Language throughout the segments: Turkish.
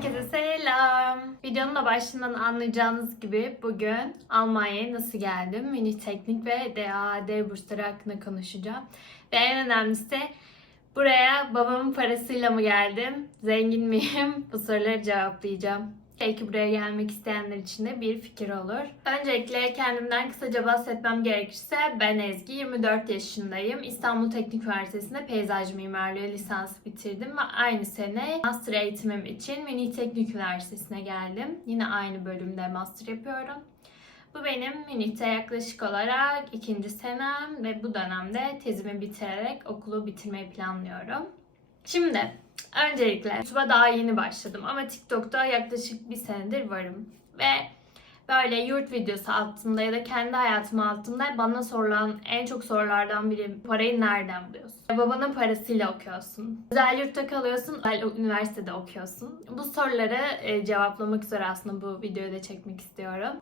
Herkese selam. Videonun da başından anlayacağınız gibi bugün Almanya'ya nasıl geldim? Mini teknik ve DAAD bursları hakkında konuşacağım. Ve en önemlisi buraya babamın parasıyla mı geldim? Zengin miyim? Bu soruları cevaplayacağım. Belki buraya gelmek isteyenler için de bir fikir olur. Öncelikle kendimden kısaca bahsetmem gerekirse ben Ezgi, 24 yaşındayım. İstanbul Teknik Üniversitesi'nde peyzaj mimarlığı lisansı bitirdim ve aynı sene master eğitimim için Münih Teknik Üniversitesi'ne geldim. Yine aynı bölümde master yapıyorum. Bu benim Münih'te yaklaşık olarak ikinci senem ve bu dönemde tezimi bitirerek okulu bitirmeyi planlıyorum. Şimdi öncelikle YouTube'a daha yeni başladım ama TikTok'ta yaklaşık bir senedir varım. Ve böyle yurt videosu attığımda ya da kendi hayatımı attığımda bana sorulan en çok sorulardan biri parayı nereden buluyorsun? Babanın parasıyla okuyorsun. Özel yurtta kalıyorsun, özel üniversitede okuyorsun. Bu soruları e, cevaplamak üzere aslında bu videoyu da çekmek istiyorum.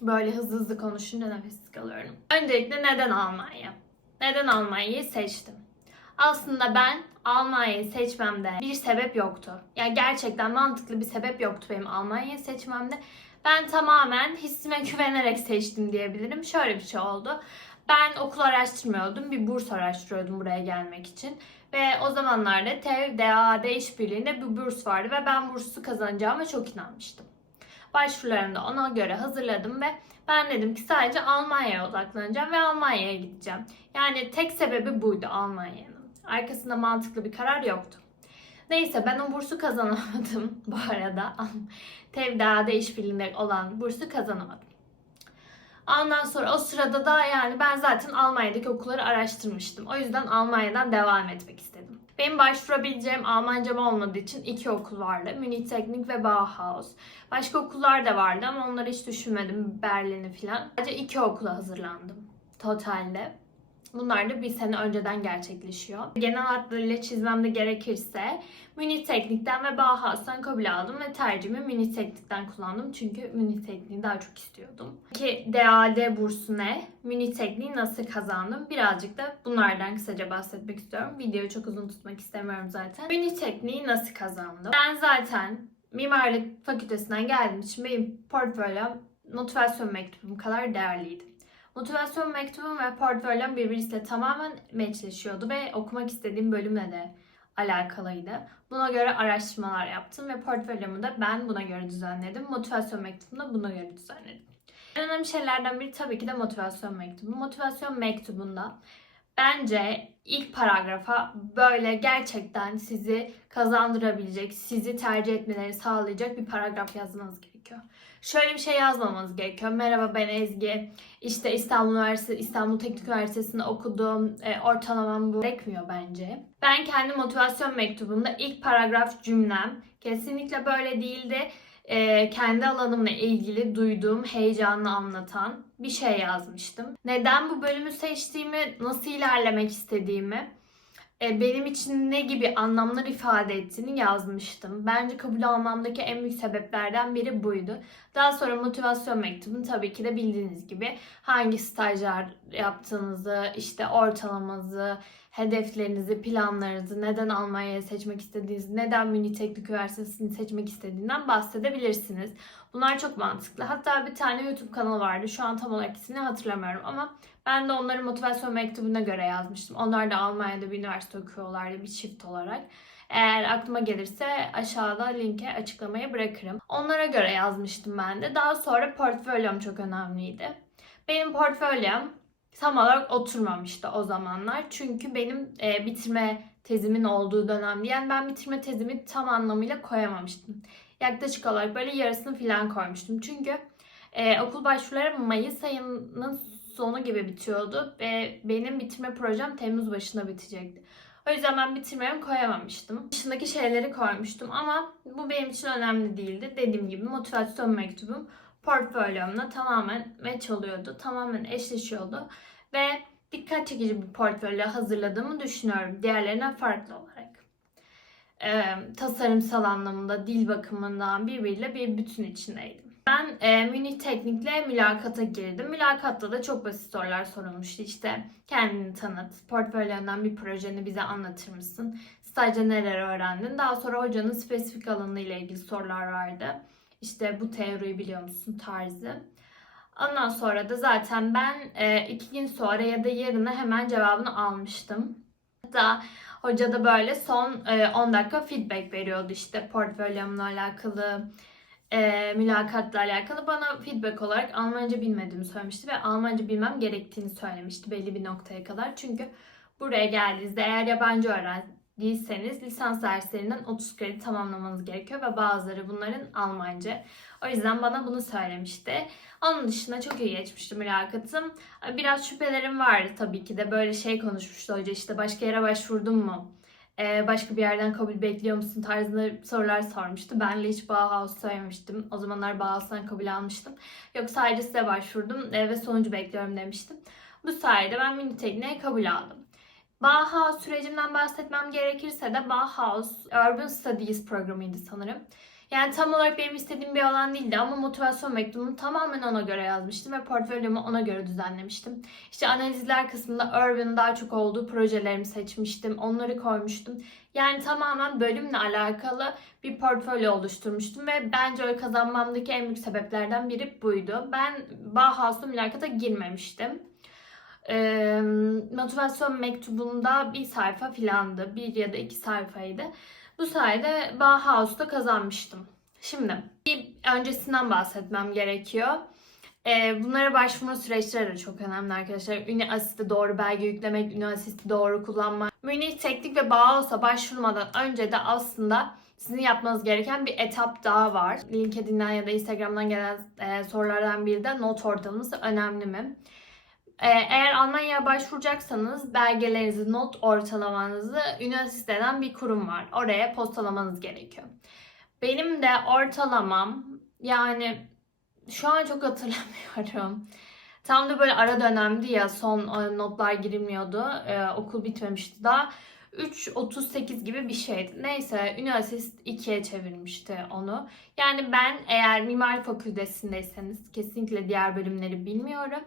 Böyle hızlı hızlı konuşunca nefessiz kalıyorum. Öncelikle neden Almanya? Neden Almanya'yı seçtim? Aslında ben Almanya'yı seçmemde bir sebep yoktu. Yani gerçekten mantıklı bir sebep yoktu benim Almanya'yı seçmemde. Ben tamamen hissime güvenerek seçtim diyebilirim. Şöyle bir şey oldu. Ben okul araştırmıyordum. Bir burs araştırıyordum buraya gelmek için. Ve o zamanlarda TEV, DAAD işbirliğinde bir burs vardı ve ben bursu kazanacağıma çok inanmıştım. Başvurularımı da ona göre hazırladım ve ben dedim ki sadece Almanya'ya odaklanacağım ve Almanya'ya gideceğim. Yani tek sebebi buydu Almanya'nın. Arkasında mantıklı bir karar yoktu. Neyse ben o bursu kazanamadım bu arada. TEVDA'da işbirliğinde olan bursu kazanamadım. Ondan sonra o sırada da yani ben zaten Almanya'daki okulları araştırmıştım. O yüzden Almanya'dan devam etmek istedim. Benim başvurabileceğim Almancam olmadığı için iki okul vardı. Münih Teknik ve Bauhaus. Başka okullar da vardı ama onları hiç düşünmedim. Berlin'i falan. Sadece iki okula hazırlandım totalde. Bunlar da bir sene önceden gerçekleşiyor. Genel hatlarıyla çizmem de gerekirse Münih Teknik'ten ve Bauhaus'tan kabul aldım ve tercihimi Münih Teknik'ten kullandım. Çünkü Münih Teknik'i daha çok istiyordum. Ki DAD bursu ne? Münih Teknik'i nasıl kazandım? Birazcık da bunlardan kısaca bahsetmek istiyorum. Videoyu çok uzun tutmak istemiyorum zaten. Münih Teknik'i nasıl kazandım? Ben zaten mimarlık fakültesinden geldiğim için benim portföylem motivasyon mektubum kadar değerliydi. Motivasyon mektubum ve portföylem birbirisiyle tamamen meçleşiyordu ve okumak istediğim bölümle de alakalıydı. Buna göre araştırmalar yaptım ve portfolyomu da ben buna göre düzenledim. Motivasyon mektubumu da buna göre düzenledim. En önemli şeylerden biri tabii ki de motivasyon mektubu. Motivasyon mektubunda bence ilk paragrafa böyle gerçekten sizi kazandırabilecek, sizi tercih etmeleri sağlayacak bir paragraf yazmanız gerekiyor. Şöyle bir şey yazmamanız gerekiyor. Merhaba ben Ezgi. İşte İstanbul Üniversitesi, İstanbul Teknik Üniversitesi'nde okudum. E, ortalamam bu. Gerekmiyor bence. Ben kendi motivasyon mektubumda ilk paragraf cümlem kesinlikle böyle değildi. E, kendi alanımla ilgili duyduğum heyecanı anlatan bir şey yazmıştım. Neden bu bölümü seçtiğimi, nasıl ilerlemek istediğimi, e, benim için ne gibi anlamlar ifade ettiğini yazmıştım. Bence kabul almamdaki en büyük sebeplerden biri buydu. Daha sonra motivasyon mektubunu tabii ki de bildiğiniz gibi hangi stajyer yaptığınızı, işte ortalamanızı, hedeflerinizi, planlarınızı, neden Almanya'yı seçmek istediğinizi, neden Münih Teknik Üniversitesi'ni seçmek istediğinden bahsedebilirsiniz. Bunlar çok mantıklı. Hatta bir tane YouTube kanalı vardı. Şu an tam olarak ismini hatırlamıyorum ama ben de onların motivasyon mektubuna göre yazmıştım. Onlar da Almanya'da bir üniversite okuyorlardı bir çift olarak. Eğer aklıma gelirse aşağıda linke açıklamaya bırakırım. Onlara göre yazmıştım ben de. Daha sonra portfolyom çok önemliydi. Benim portfolyom tam olarak oturmamıştı o zamanlar. Çünkü benim e, bitirme tezimin olduğu dönemdi. Yani ben bitirme tezimi tam anlamıyla koyamamıştım. Yaklaşık olarak böyle yarısını falan koymuştum. Çünkü e, okul başvuruları Mayıs ayının sonu gibi bitiyordu ve benim bitirme projem Temmuz başında bitecekti. O yüzden ben bitirmemi koyamamıştım. Dışındaki şeyleri koymuştum ama bu benim için önemli değildi. Dediğim gibi motivasyon mektubum portfolyomla tamamen match oluyordu. Tamamen eşleşiyordu. Ve dikkat çekici bir portfolyo hazırladığımı düşünüyorum. Diğerlerinden farklı olarak. Ee, tasarımsal anlamında, dil bakımından birbiriyle bir bütün içindeydim. Ben e, Münih Teknik'le mülakata girdim. Mülakatta da çok basit sorular sorulmuştu. İşte kendini tanıt, portföyünden bir projeni bize anlatır mısın? Stajda neler öğrendin? Daha sonra hocanın spesifik alanıyla ilgili sorular vardı. İşte bu teoriyi biliyor musun tarzı. Ondan sonra da zaten ben e, iki gün sonra ya da yarına hemen cevabını almıştım. Hatta hoca da böyle son e, 10 dakika feedback veriyordu işte portfolyomla alakalı, e, mülakatla alakalı bana feedback olarak Almanca bilmediğimi söylemişti ve Almanca bilmem gerektiğini söylemişti belli bir noktaya kadar. Çünkü buraya geldiğinizde eğer yabancı öğrenciyseniz lisans derslerinden 30 kredi tamamlamanız gerekiyor ve bazıları bunların Almanca. O yüzden bana bunu söylemişti. Onun dışında çok iyi geçmişti mülakatım. Biraz şüphelerim vardı tabii ki de. Böyle şey konuşmuştu hoca işte başka yere başvurdun mu? Ee, başka bir yerden kabul bekliyor musun tarzında sorular sormuştu. Ben de hiç Bauhaus söylemiştim. O zamanlar Bauhaus'tan kabul almıştım. Yok sadece size başvurdum e, ve sonucu bekliyorum demiştim. Bu sayede ben mini tekniğe kabul aldım. Bauhaus sürecimden bahsetmem gerekirse de Bauhaus Urban Studies programıydı sanırım. Yani tam olarak benim istediğim bir alan değildi ama motivasyon mektubumu tamamen ona göre yazmıştım ve portfolyomu ona göre düzenlemiştim. İşte analizler kısmında Urban'ın daha çok olduğu projelerimi seçmiştim. Onları koymuştum. Yani tamamen bölümle alakalı bir portfolyo oluşturmuştum ve bence öyle kazanmamdaki en büyük sebeplerden biri buydu. Ben Bauhaus'ta mülakata girmemiştim. Ee, motivasyon mektubunda bir sayfa filandı. Bir ya da iki sayfaydı. Bu sayede Bauhaus'ta kazanmıştım. Şimdi bir öncesinden bahsetmem gerekiyor. Ee, bunlara başvurma süreçleri de çok önemli arkadaşlar. Üni asiste doğru belge yüklemek, üni asisti doğru kullanmak. Münih Teknik ve Bauhaus'a başvurmadan önce de aslında sizin yapmanız gereken bir etap daha var. LinkedIn'den ya da Instagram'dan gelen e, sorulardan biri de not ortalaması önemli mi? Ee, Eğer Almanya'ya başvuracaksanız belgelerinizi, not ortalamanızı üniversite denen bir kurum var. Oraya postalamanız gerekiyor. Benim de ortalamam yani şu an çok hatırlamıyorum. Tam da böyle ara dönemdi ya son e, notlar girilmiyordu. Ee, okul bitmemişti daha. 3.38 gibi bir şeydi. Neyse üniversite 2'ye çevirmişti onu. Yani ben eğer mimari fakültesindeyseniz kesinlikle diğer bölümleri bilmiyorum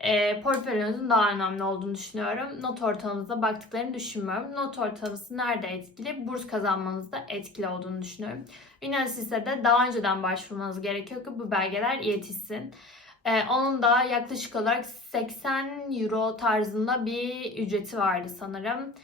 e, portföyünüzün daha önemli olduğunu düşünüyorum. Not ortalamanıza baktıklarını düşünmüyorum. Not ortalaması nerede etkili? Burs kazanmanızda etkili olduğunu düşünüyorum. Üniversitede daha önceden başvurmanız gerekiyor ki bu belgeler yetişsin. E, onun da yaklaşık olarak 80 euro tarzında bir ücreti vardı sanırım.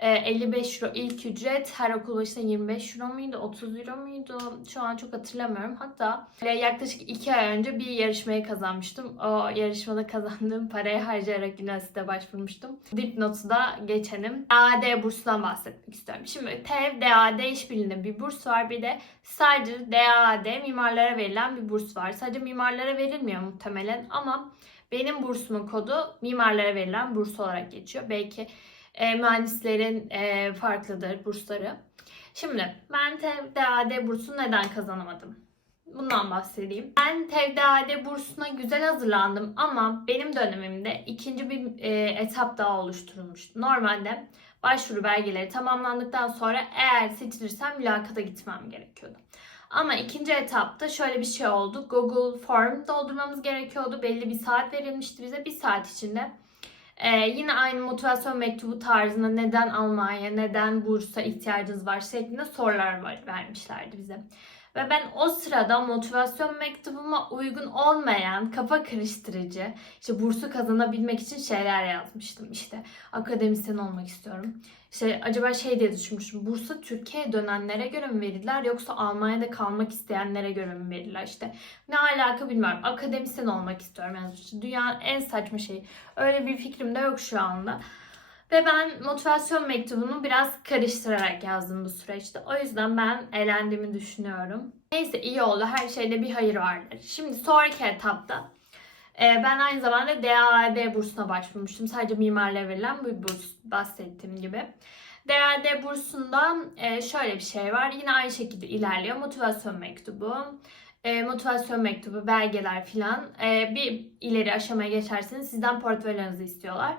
55 euro ilk ücret. Her okul başına 25 euro muydu? 30 euro muydu? Şu an çok hatırlamıyorum. Hatta yaklaşık 2 ay önce bir yarışmayı kazanmıştım. O yarışmada kazandığım parayı harcayarak üniversiteye başvurmuştum. Dipnotu da geçenim. DAD bursundan bahsetmek istiyorum. Şimdi TEV DAD işbirliğinde bir burs var. Bir de sadece DAD mimarlara verilen bir burs var. Sadece mimarlara verilmiyor muhtemelen ama benim bursumun kodu mimarlara verilen burs olarak geçiyor. Belki e, mühendislerin e, farklıdır bursları. Şimdi ben TEVDAD bursunu neden kazanamadım? Bundan bahsedeyim. Ben TEVDAD bursuna güzel hazırlandım ama benim dönemimde ikinci bir e, etap daha oluşturulmuştu. Normalde başvuru belgeleri tamamlandıktan sonra eğer seçilirsem mülakata gitmem gerekiyordu. Ama ikinci etapta şöyle bir şey oldu. Google Form doldurmamız gerekiyordu. Belli bir saat verilmişti bize. Bir saat içinde ee, yine aynı motivasyon mektubu tarzında neden Almanya, neden Bursa ihtiyacınız var şeklinde sorular var, vermişlerdi bize. Ve ben o sırada motivasyon mektubuma uygun olmayan, kafa karıştırıcı, işte bursu kazanabilmek için şeyler yazmıştım. İşte akademisyen olmak istiyorum. İşte acaba şey diye düşünmüştüm. Bursa Türkiye'ye dönenlere göre mi verirler yoksa Almanya'da kalmak isteyenlere göre mi verirler? İşte ne alaka bilmiyorum. Akademisyen olmak istiyorum. İşte dünyanın en saçma şeyi. Öyle bir fikrim de yok şu anda. Ve ben motivasyon mektubunu biraz karıştırarak yazdım bu süreçte. O yüzden ben eğlendiğimi düşünüyorum. Neyse iyi oldu. Her şeyde bir hayır vardır. Şimdi sonraki etapta e, ben aynı zamanda DAAD bursuna başvurmuştum. Sadece mimarlara verilen bir burs bahsettiğim gibi. DAAD bursunda e, şöyle bir şey var. Yine aynı şekilde ilerliyor. Motivasyon mektubu, e, motivasyon mektubu, belgeler filan. Bir ileri aşamaya geçerseniz sizden portföyünüzü istiyorlar.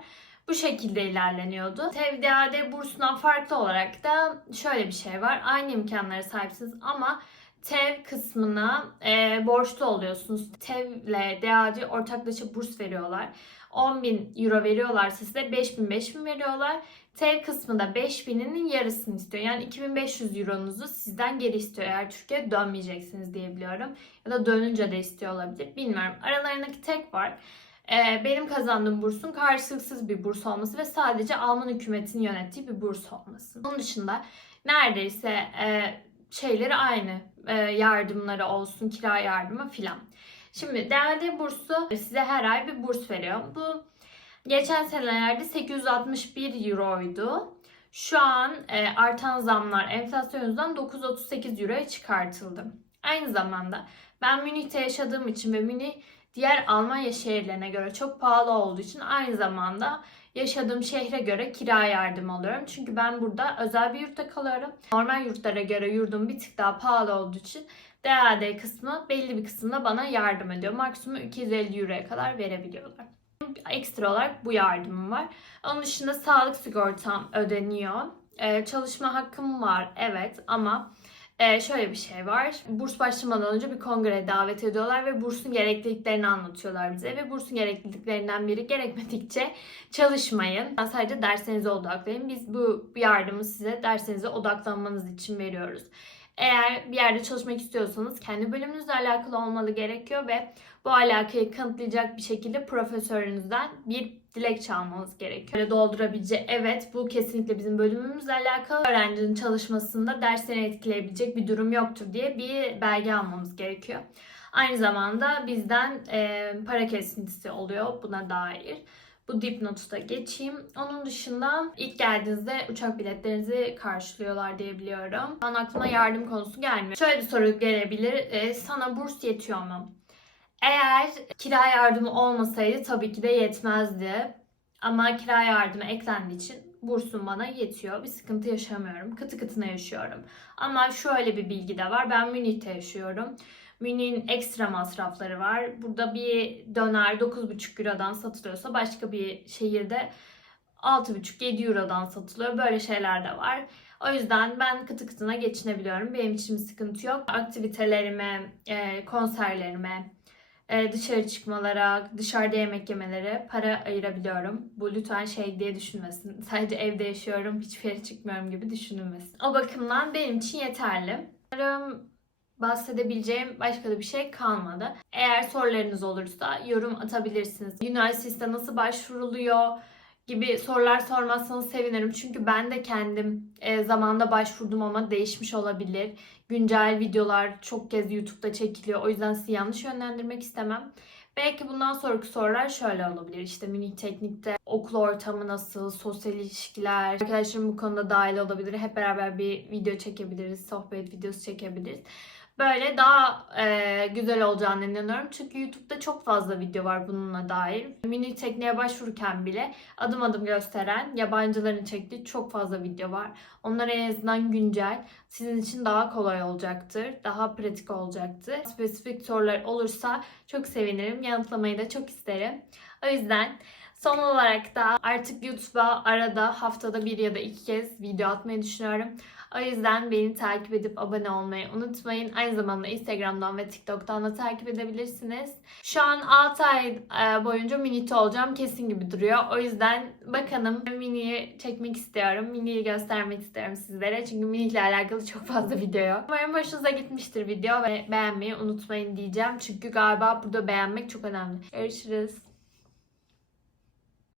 Bu şekilde ilerleniyordu. TEVDAD bursundan farklı olarak da şöyle bir şey var. Aynı imkanlara sahipsiniz ama TEV kısmına e, borçlu oluyorsunuz. TEV ile DAD ortaklaşa burs veriyorlar. 10 bin euro veriyorlarsa size 5 bin 5 bin veriyorlar. TEV kısmı da 5000'inin yarısını istiyor. Yani 2500 euronuzu sizden geri istiyor eğer Türkiye'ye dönmeyeceksiniz diye biliyorum. Ya da dönünce de istiyor olabilir. Bilmiyorum. Aralarındaki tek var. Ee, benim kazandığım bursun karşılıksız bir burs olması ve sadece Alman hükümetinin yönettiği bir burs olması. Onun dışında neredeyse e, şeyleri aynı. E, yardımları olsun, kira yardımı filan. Şimdi değerli bursu size her ay bir burs veriyor. Bu geçen senelerde 861 euroydu. Şu an e, artan zamlar enflasyon yüzünden 938 euroya çıkartıldı. Aynı zamanda ben Münih'te yaşadığım için ve Münih diğer Almanya şehirlerine göre çok pahalı olduğu için aynı zamanda yaşadığım şehre göre kira yardımı alıyorum. Çünkü ben burada özel bir yurtta kalıyorum. Normal yurtlara göre yurdum bir tık daha pahalı olduğu için DAD kısmı belli bir kısımda bana yardım ediyor. Maksimum 250 euroya kadar verebiliyorlar. Ekstra olarak bu yardımım var. Onun dışında sağlık sigortam ödeniyor. Ee, çalışma hakkım var evet ama ee, şöyle bir şey var. Burs başlamadan önce bir kongreye davet ediyorlar ve bursun gerekliliklerini anlatıyorlar bize. Ve bursun gerekliliklerinden biri gerekmedikçe çalışmayın. Sadece derslerinize odaklayın. Biz bu yardımı size derslerinize odaklanmanız için veriyoruz. Eğer bir yerde çalışmak istiyorsanız kendi bölümünüzle alakalı olmalı gerekiyor ve bu alakayı kanıtlayacak bir şekilde profesörünüzden bir dilekçe almanız gerekiyor. Böyle doldurabileceği evet bu kesinlikle bizim bölümümüzle alakalı öğrencinin çalışmasında derslerini etkileyebilecek bir durum yoktur diye bir belge almamız gerekiyor. Aynı zamanda bizden e, para kesintisi oluyor buna dair. Bu dipnotu da geçeyim. Onun dışında ilk geldiğinizde uçak biletlerinizi karşılıyorlar diye biliyorum. Şu an aklıma yardım konusu gelmiyor. Şöyle bir soru gelebilir. E, sana burs yetiyor mu? Eğer kira yardımı olmasaydı tabii ki de yetmezdi. Ama kira yardımı eklendiği için bursum bana yetiyor. Bir sıkıntı yaşamıyorum. Kıtı kıtına yaşıyorum. Ama şöyle bir bilgi de var. Ben Münih'te yaşıyorum. Münih'in ekstra masrafları var. Burada bir döner 9,5 Euro'dan satılıyorsa başka bir şehirde 6,5-7 Euro'dan satılıyor. Böyle şeyler de var. O yüzden ben kıtı kıtına geçinebiliyorum. Benim için sıkıntı yok. Aktivitelerime, e, konserlerime, e, dışarı çıkmalara, dışarıda yemek yemelere para ayırabiliyorum. Bu lütfen şey diye düşünmesin. Sadece evde yaşıyorum, hiçbir yere çıkmıyorum gibi düşünülmesin. O bakımdan benim için yeterli. Umarım bahsedebileceğim başka da bir şey kalmadı. Eğer sorularınız olursa yorum atabilirsiniz. Üniversitede nasıl başvuruluyor gibi sorular sormazsanız sevinirim. Çünkü ben de kendim e, zamanda başvurdum ama değişmiş olabilir. Güncel videolar çok kez YouTube'da çekiliyor. O yüzden sizi yanlış yönlendirmek istemem. Belki bundan sonraki sorular şöyle olabilir. İşte Münih Teknik'te okul ortamı nasıl, sosyal ilişkiler, arkadaşlarım bu konuda dahil olabilir. Hep beraber bir video çekebiliriz, sohbet videosu çekebiliriz böyle daha e, güzel olacağını inanıyorum. Çünkü YouTube'da çok fazla video var bununla dair. Mini tekniğe başvururken bile adım adım gösteren yabancıların çektiği çok fazla video var. Onlar en azından güncel. Sizin için daha kolay olacaktır. Daha pratik olacaktır. Spesifik sorular olursa çok sevinirim. Yanıtlamayı da çok isterim. O yüzden Son olarak da artık YouTube'a arada haftada bir ya da iki kez video atmayı düşünüyorum. O yüzden beni takip edip abone olmayı unutmayın. Aynı zamanda Instagram'dan ve TikTok'tan da takip edebilirsiniz. Şu an 6 ay e, boyunca minite olacağım kesin gibi duruyor. O yüzden bakalım miniyi çekmek istiyorum. Miniyi göstermek istiyorum sizlere. Çünkü mini ile alakalı çok fazla video yok. Umarım hoşunuza gitmiştir video ve beğenmeyi unutmayın diyeceğim. Çünkü galiba burada beğenmek çok önemli. Görüşürüz.